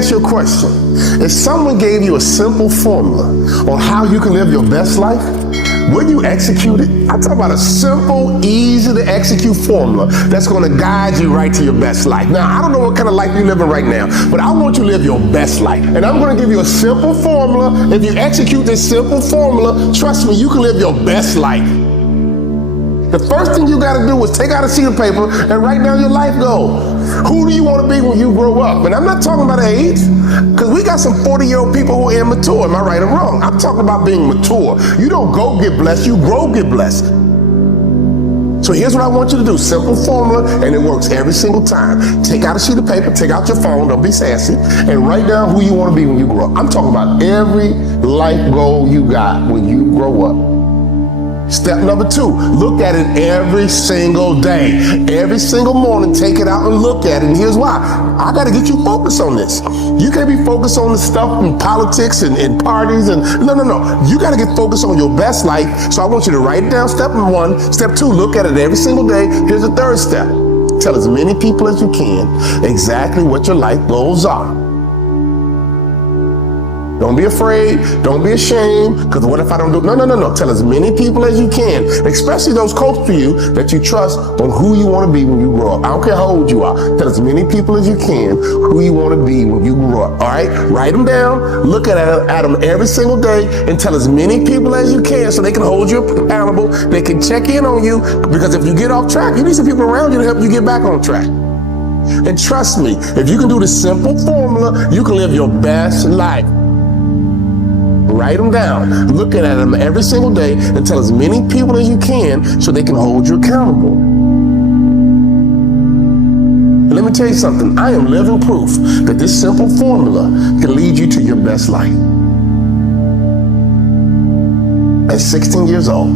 ask you a question. If someone gave you a simple formula on how you can live your best life, would you execute it? I'm talking about a simple, easy to execute formula that's going to guide you right to your best life. Now, I don't know what kind of life you're living right now, but I want you to live your best life. And I'm going to give you a simple formula. If you execute this simple formula, trust me, you can live your best life. The first thing you got to do is take out a sheet of paper and write down your life goal. Who do you want to be when you grow up? And I'm not talking about age, because we got some 40-year-old people who are immature. Am I right or wrong? I'm talking about being mature. You don't go get blessed, you grow get blessed. So here's what I want you to do. Simple formula, and it works every single time. Take out a sheet of paper, take out your phone, don't be sassy, and write down who you want to be when you grow up. I'm talking about every life goal you got when you grow up. Step number 2, look at it every single day. Every single morning, take it out and look at it. And here's why. I got to get you focused on this. You can't be focused on the stuff in politics and parties. And no. You got to get focused on your best life. So I want you to write it down, step 1. Step 2, look at it every single day. Here's the 3rd step. Tell as many people as you can exactly what your life goals are. Don't be afraid. Don't be ashamed. Because what if I don't do? No. Tell as many people as you can, especially those close to you that you trust, on who you want to be when you grow up. I don't care how old you are. Tell as many people as you can who you want to be when you grow up. All right? Write them down. Look at them every single day and tell as many people as you can so they can hold you accountable. They can check in on you, because if you get off track, you need some people around you to help you get back on track. And trust me, if you can do this simple formula, you can live your best life. Write them down, look at them every single day, and tell as many people as you can so they can hold you accountable. And let me tell you something, I am living proof that this simple formula can lead you to your best life. At 16 years old,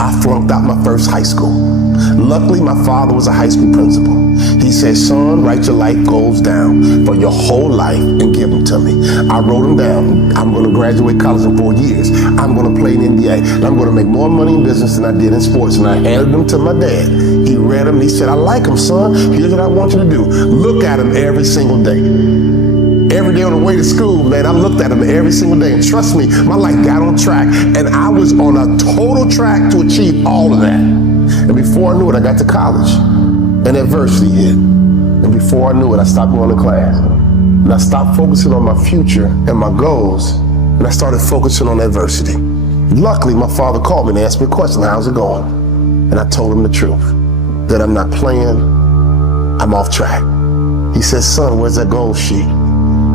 I flunked out my first high school. Luckily, my father was a high school principal. He said, son, write your life goals down for your whole life and give them to me. I wrote them down. I'm going to graduate college in 4 years. I'm going to play in NBA. And I'm going to make more money in business than I did in sports. And I handed them to my dad. He read them. He said, I like them, son. Here's what I want you to do. Look at them every single day. Every day on the way to school, man, I looked at them every single day. And trust me, my life got on track. And I was on a total track to achieve all of that. And before I knew it, I got to college. And adversity hit. And before I knew it, I stopped going to class. And I stopped focusing on my future and my goals. And I started focusing on adversity. Luckily, my father called me and asked me a question, how's it going? And I told him the truth, that I'm not playing, I'm off track. He said, son, where's that goal sheet?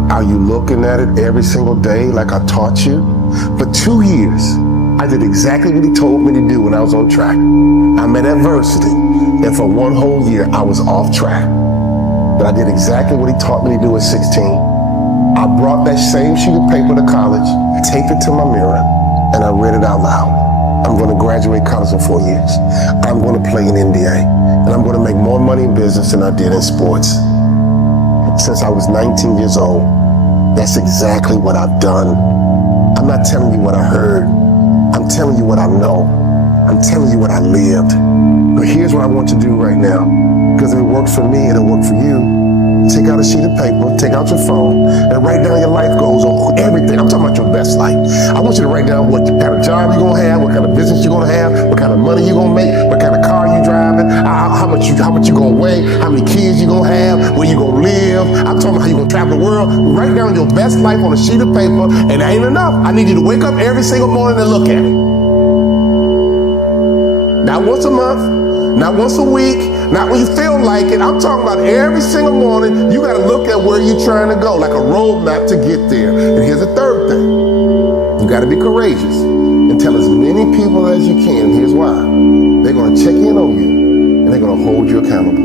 Are you looking at it every single day like I taught you? For 2 years, I did exactly what he told me to do when I was on track. I met adversity, and for 1 whole year, I was off track. But I did exactly what he taught me to do at 16. I brought that same sheet of paper to college, taped it to my mirror, and I read it out loud. I'm going to graduate college in 4 years. I'm going to play in NBA, and I'm going to make more money in business than I did in sports. Since I was 19 years old, that's exactly what I've done. I'm not telling you what I heard. I'm telling you what I know. I'm telling you what I lived. But here's what I want you to do right now. Because if it works for me, it'll work for you. Take out a sheet of paper, take out your phone, and write down your life goals on everything. I'm talking about your best life. I want you to write down what kind of job you're going to have, what kind of business you're going to have, what kind of money you're going to make, what kind of car you're driving, how much you're going to weigh, how many kids you're going to have, where you're going to live. I'm talking about how you're going to travel the world. Write down your best life on a sheet of paper, and that ain't enough. I need you to wake up every single morning and look at it. Not once a month, not once a week, not when you feel like it. I'm talking about every single morning. You got to look at where you're trying to go, like a roadmap to get there. And here's the 3rd thing. You got to be courageous and tell as many people as you can. And here's why. They're going to check in on you, and they're going to hold you accountable.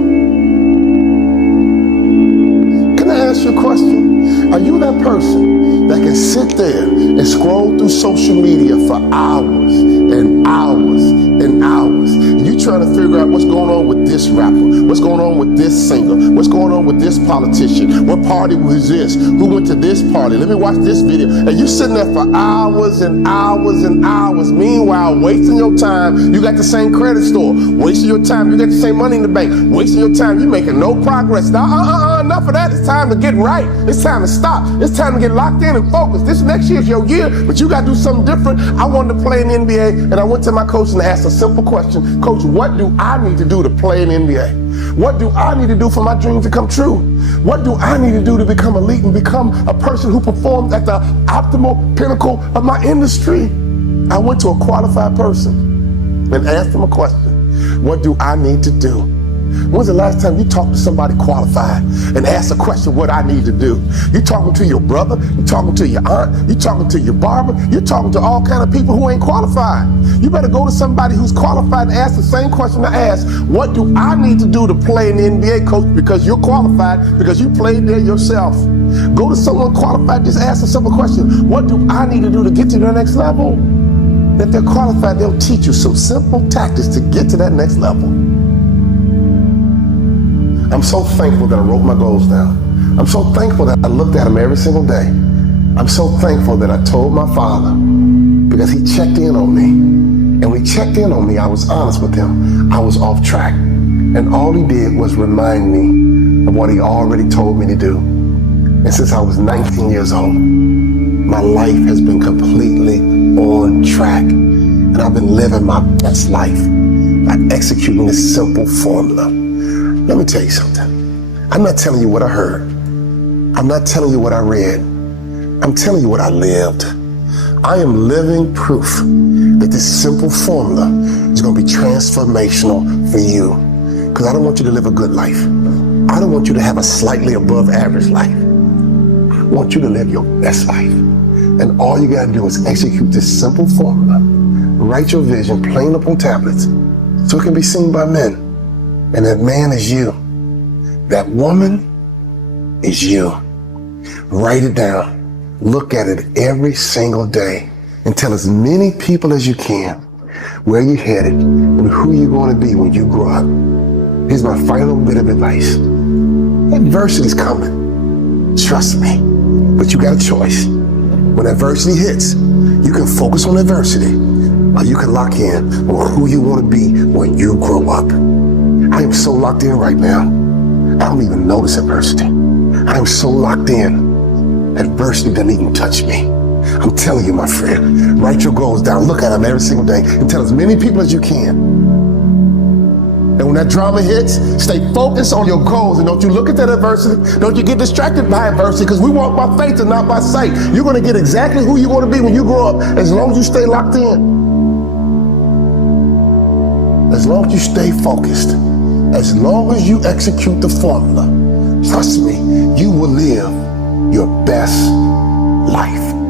Can I ask you a question? Are you that person that can sit there and scroll through social media for hours and hours and hours. You trying to figure out what's going on with this rapper, what's going on with this singer, what's going on with this politician, what party was this, who went to this party, let me watch this video. And you sitting there for hours and hours and hours. Meanwhile, wasting your time. You got the same credit score, wasting your time. You got the same money in the bank, wasting your time. You making no progress. Now, enough of that. It's time to get right. It's time to stop. It's time to get locked in and focused. This next year is your year, but you got to do something different. I wanted to play in the NBA, and I went to my coach and asked a simple question. Coach, what do I need to do to play in the NBA? What do I need to do for my dreams to come true? What do I need to do to become elite and become a person who performs at the optimal pinnacle of my industry? I went to a qualified person and asked him a question. What do I need to do? When's the last time you talked to somebody qualified and asked a question, what I need to do? You talking to your brother, you talking to your aunt, you talking to your barber, you talking to all kind of people who ain't qualified. You better go to somebody who's qualified and ask the same question I asked. What do I need to do to play in the NBA, coach? Because you're qualified, because you played there yourself. Go to someone qualified, just ask a simple question. What do I need to do to get to the next level? If they're qualified, they'll teach you some simple tactics to get to that next level. I'm so thankful that I wrote my goals down. I'm so thankful that I looked at them every single day. I'm so thankful that I told my father, because he checked in on me. And when he checked in on me, I was honest with him. I was off track. And all he did was remind me of what he already told me to do. And since I was 19 years old, my life has been completely on track. And I've been living my best life by executing this simple formula. Let me tell you something. I'm not telling you what I heard. I'm not telling you what I read. I'm telling you what I lived. I am living proof that this simple formula is going to be transformational for you. Because I don't want you to live a good life. I don't want you to have a slightly above average life. I want you to live your best life. And all you got to do is execute this simple formula. Write your vision plain up on tablets so it can be seen by men. And that man is you. That woman is you. Write it down. Look at it every single day and tell as many people as you can where you're headed and who you're going to be when you grow up. Here's my final bit of advice. Adversity's coming. Trust me. But you got a choice. When adversity hits, you can focus on adversity or you can lock in on who you want to be when you grow up. I am so locked in right now, I don't even notice adversity. I am so locked in, adversity doesn't even touch me. I'm telling you, my friend, write your goals down, look at them every single day, and tell as many people as you can. And when that drama hits, stay focused on your goals, and don't you look at that adversity, don't you get distracted by adversity, because we walk by faith and not by sight. You're going to get exactly who you want to be when you grow up, as long as you stay locked in. As long as you stay focused. As long as you execute the formula, trust me, you will live your best life.